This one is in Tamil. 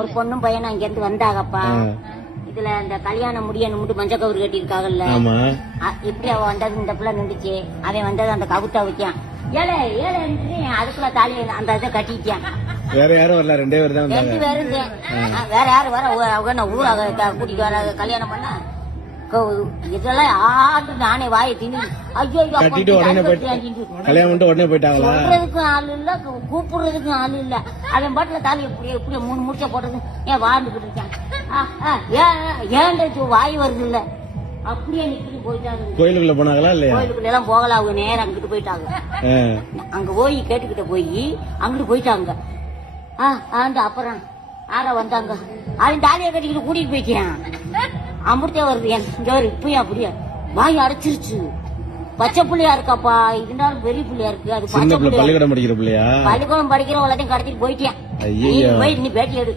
ஒரு பொண்ணும் பையனும் அங்க இருந்து வந்தாங்கப்பா. இதுல இந்த கல்யாணம் முடியணும் மஞ்சள் கவுரு கட்டிருக்காங்கல்ல, இப்படி அவ வந்தது இந்த பிள்ளை நின்றுச்சு. அவன் வந்தது அந்த கவுட்டா வைக்கான், ஏழை ஏழை அதுக்குள்ள தாலி அந்த இதை கட்டிக்கான். வேற யாரும் வரல, 2 பேர் தான். 2 பேரும் வேற யாரும் வர ஊராக கூட்டிட்டு வர கல்யாணம் பண்ண இதெல்லாம் ஆட்டு நானே வாயை திணி ஐயோ கட்டிட்டு உடனே கல்யாணம் பண்ணிட்டு உடனே போயிட்டாங்களா? சொல்றதுக்கும் ஆள் இல்ல, கூப்பிடுறதுக்கும் ஆள் இல்ல. அவன் பாட்டுல தாலி எப்படி 3 முடிச்ச போட்டது ஏன் வாழ்ந்துகிட்டு இருக்கான். ஏன் வாய் வருது இல்ல, அப்படியே நிக்கிட்டு போயிட்டாங்க. கோயிலுக்குள்ள போனாங்களா இல்லையா? கோயிலுக்குள்ள எல்லாம் போகல, அவங்க நேரம் அங்கிட்டு போயிட்டாங்க. அங்க போய் கேட்டுக்கிட்ட போய் அங்கிட்டு போயிட்டாங்க. அப்புறம் ஆற வந்தாங்க, அவன் தாலியை கட்டிக்கிட்டு கூட்டிட்டு போய்க்கிறான். அமிர்தே வருது இங்க இப்பயும் அப்படியே வாய் அடைச்சிருச்சு. பச்சை புள்ளியா இருக்காப்பா, இருந்தாலும் பெரிய புள்ளியா இருக்கு. அது பள்ளிக்கூடம் படிக்கிற பிள்ளையா? பள்ளிக்கூடம் படிக்கிற எல்லாத்தையும் கடத்திட்டு போயிட்டேன். போய் நீ பேட்டி எடு.